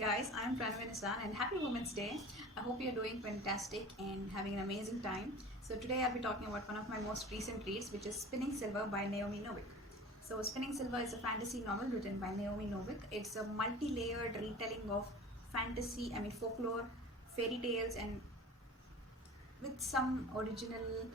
guys, I'm Pranavin and happy Women's Day. I hope you're doing fantastic and having an amazing time. So today I'll be talking about one of my most recent reads, which is Spinning Silver by Naomi Novik. So Spinning Silver is a fantasy novel written by Naomi Novik. It's a multi-layered retelling of folklore, fairy tales, and with some original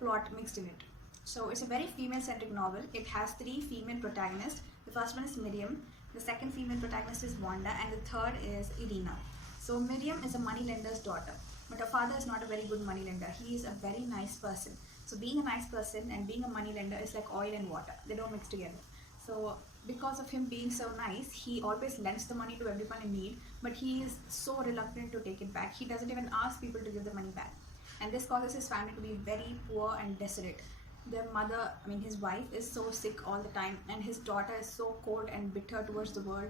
plot mixed in it. So it's a very female-centric novel. It has three female protagonists. The first one is Miryem, the second female protagonist is Wanda, and the third is Irina. So Miryem is a moneylender's daughter, but her father is not a very good moneylender. He is a very nice person. So being a nice person and being a moneylender is like oil and water. They don't mix together. So because of him being so nice, he always lends the money to everyone in need, but he is so reluctant to take it back. He doesn't even ask people to give the money back. And this causes his family to be very poor and desolate. Their mother, his wife is so sick all the time, and his daughter is so cold and bitter towards the world.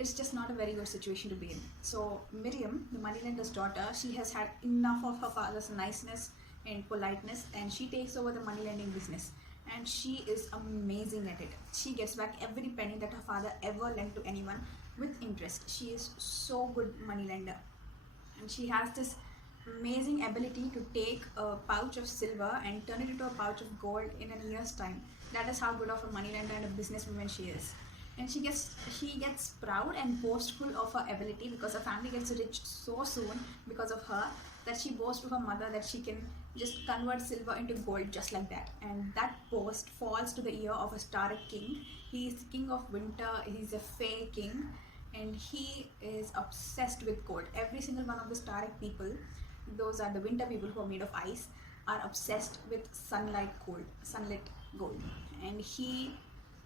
It's just not a very good situation to be in. So Miryem, the moneylender's daughter, she has had enough of her father's niceness and politeness, and she takes over the money lending business. And she is amazing at it. She gets back every penny that her father ever lent to anyone with interest. She is so good money lender, and she has this amazing ability to take a pouch of silver and turn it into a pouch of gold in a year's time. That is how good of a moneylender and a businesswoman she is. And she gets proud and boastful of her ability because her family gets rich so soon because of her, that she boasts to her mother that she can just convert silver into gold just like that. And that boast falls to the ear of a Staryk king. He is king of winter. He's a fae king, and he is obsessed with gold. Every single one of the Staryk people, those are the winter people who are made of ice, are obsessed with sunlit gold. And he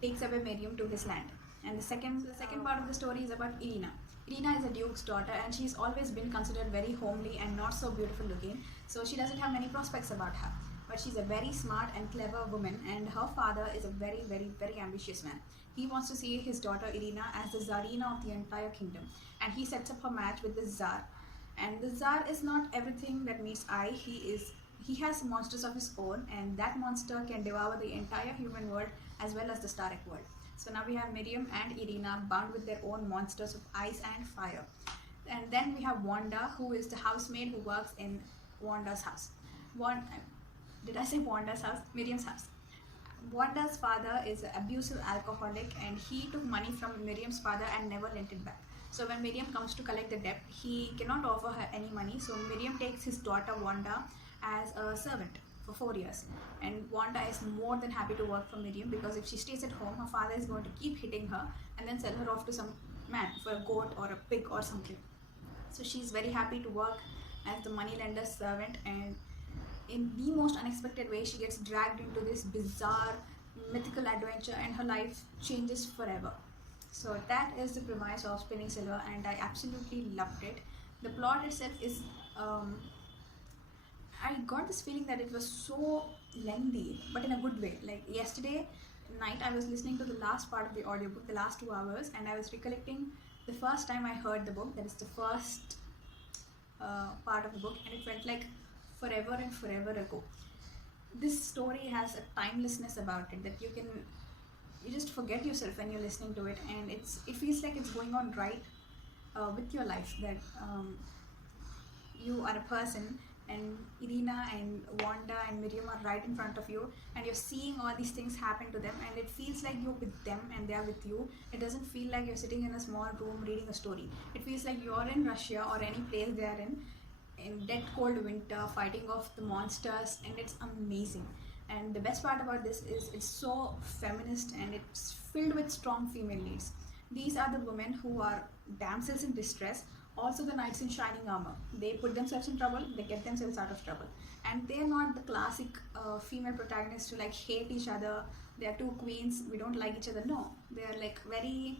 takes away Miryem to his land. And the second part of the story is about Irina. Irina is a duke's daughter, and she's always been considered very homely and not so beautiful looking, so she doesn't have many prospects about her. But she's a very smart and clever woman, and her father is a very, very, very ambitious man. He wants to see his daughter Irina as the czarina of the entire kingdom, and he sets up her match with the czar. And the czar is not everything that meets eye. He has monsters of his own, and that monster can devour the entire human world as well as the Staryk world. So now we have Miryem and Irina bound with their own monsters of ice and fire. And then we have Wanda, who is the housemaid who works in Wanda's house. Did I say Wanda's house? Miryem's house. Wanda's father is an abusive alcoholic, and he took money from Miryem's father and never lent it back. So when Miryem comes to collect the debt, he cannot offer her any money. So Miryem takes his daughter Wanda as a servant for 4 years. And Wanda is more than happy to work for Miryem, because if she stays at home, her father is going to keep hitting her and then sell her off to some man for a goat or a pig or something. So she's very happy to work as the moneylender's servant, and in the most unexpected way, she gets dragged into this bizarre mythical adventure, and her life changes forever. So that is the premise of Spinning Silver, and I absolutely loved it. The plot itself is, I got this feeling that it was so lengthy, but in a good way. Like yesterday night, I was listening to the last part of the audiobook, the last 2 hours, and I was recollecting the first time I heard the book. That is the first part of the book, and it felt like forever and forever ago. This story has a timelessness about it that you just forget yourself when you're listening to it, and it feels like it's going on right with your life, that you are a person, and Irina and Wanda and Miryem are right in front of you, and you're seeing all these things happen to them, and it feels like you're with them and they're with you. It doesn't feel like you're sitting in a small room reading a story. It feels like you're in Russia or any place they are in dead cold winter, fighting off the monsters, and it's amazing. And the best part about this is it's so feminist, and it's filled with strong female leads. These are the women who are damsels in distress, also the knights in shining armor. They put themselves in trouble, they get themselves out of trouble. And they're not the classic female protagonists who like hate each other. They're two queens, we don't like each other. No, they're like very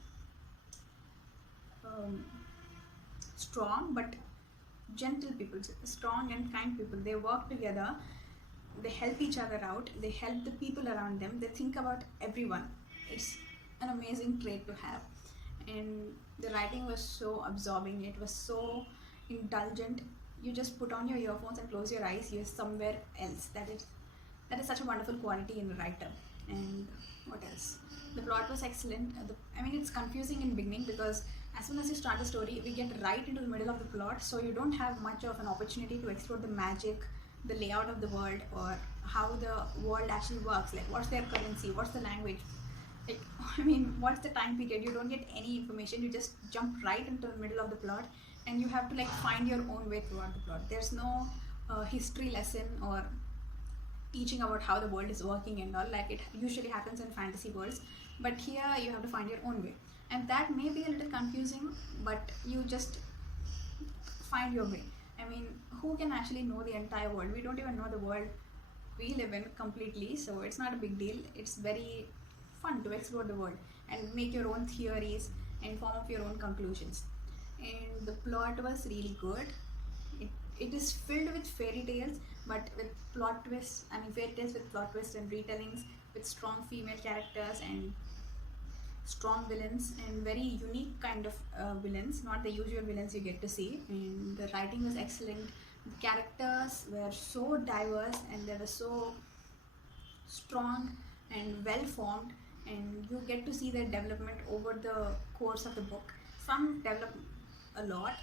strong but gentle people, strong and kind people. They work together, they help each other out, they help the people around them, they think about everyone. It's an amazing trait to have. And the writing was so absorbing, it was so indulgent. You just put on your earphones and close your eyes, you're somewhere else. That is such a wonderful quality in a writer. And what else? The plot was excellent. It's confusing in beginning because As soon as you start the story, we get right into the middle of the plot, so you don't have much of an opportunity to explore the magic, the layout of the world, or how the world actually works. Like, what's their currency, what's the language, like, I mean, what's the time period. You don't get any information. You just jump right into the middle of the plot, and you have to like find your own way throughout the plot. There's no history lesson or teaching about how the world is working and all, like it usually happens in fantasy worlds. But here you have to find your own way, and that may be a little confusing, but you just find your way. I mean, who can actually know the entire world? We don't even know the world we live in completely, so it's not a big deal. It's very fun to explore the world and make your own theories and form up your own conclusions. And the plot was really good. It is filled with fairy tales, but with plot twists. I mean, fairy tales with plot twists and retellings, with strong female characters and strong villains, and very unique kind of villains, not the usual villains you get to see. And the writing was excellent. The characters were so diverse, and they were so strong and well formed, and you get to see their development over the course of the book. Some develop a lot,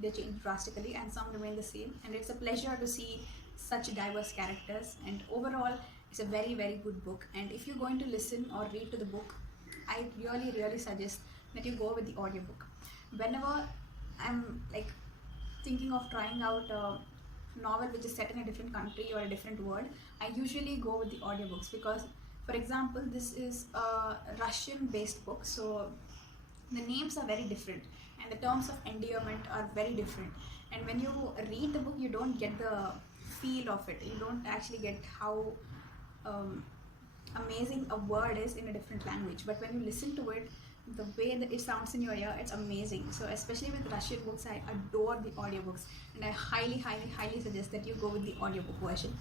they change drastically, and some remain the same, and it's a pleasure to see such diverse characters. And overall, it's a very, very good book. And if you're going to listen or read to the book, I really suggest that you go with the audiobook. Whenever I'm like thinking of trying out a novel which is set in a different country or a different world, I usually go with the audiobooks, because for example, this is a Russian based book, so the names are very different and the terms of endearment are very different. And when you read the book, you don't get the feel of it. You don't actually get how amazing a word is in a different language. But when you listen to it, the way that it sounds in your ear, it's amazing. So especially with Russian books, I adore the audiobooks, and I highly suggest that you go with the audiobook version.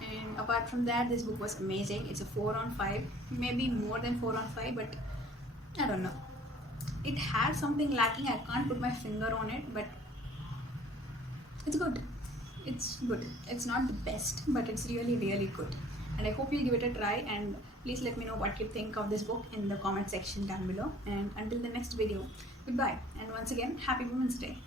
And apart from that, this book was amazing. It's a 4 on 5, maybe more than 4 on 5, but I don't know. It had something lacking. I can't put my finger on it, but it's good. It's good. It's not the best, but it's really good. And I hope you'll give it a try, and please let me know what you think of this book in the comment section down below. And until the next video, goodbye. And once again, happy Women's Day.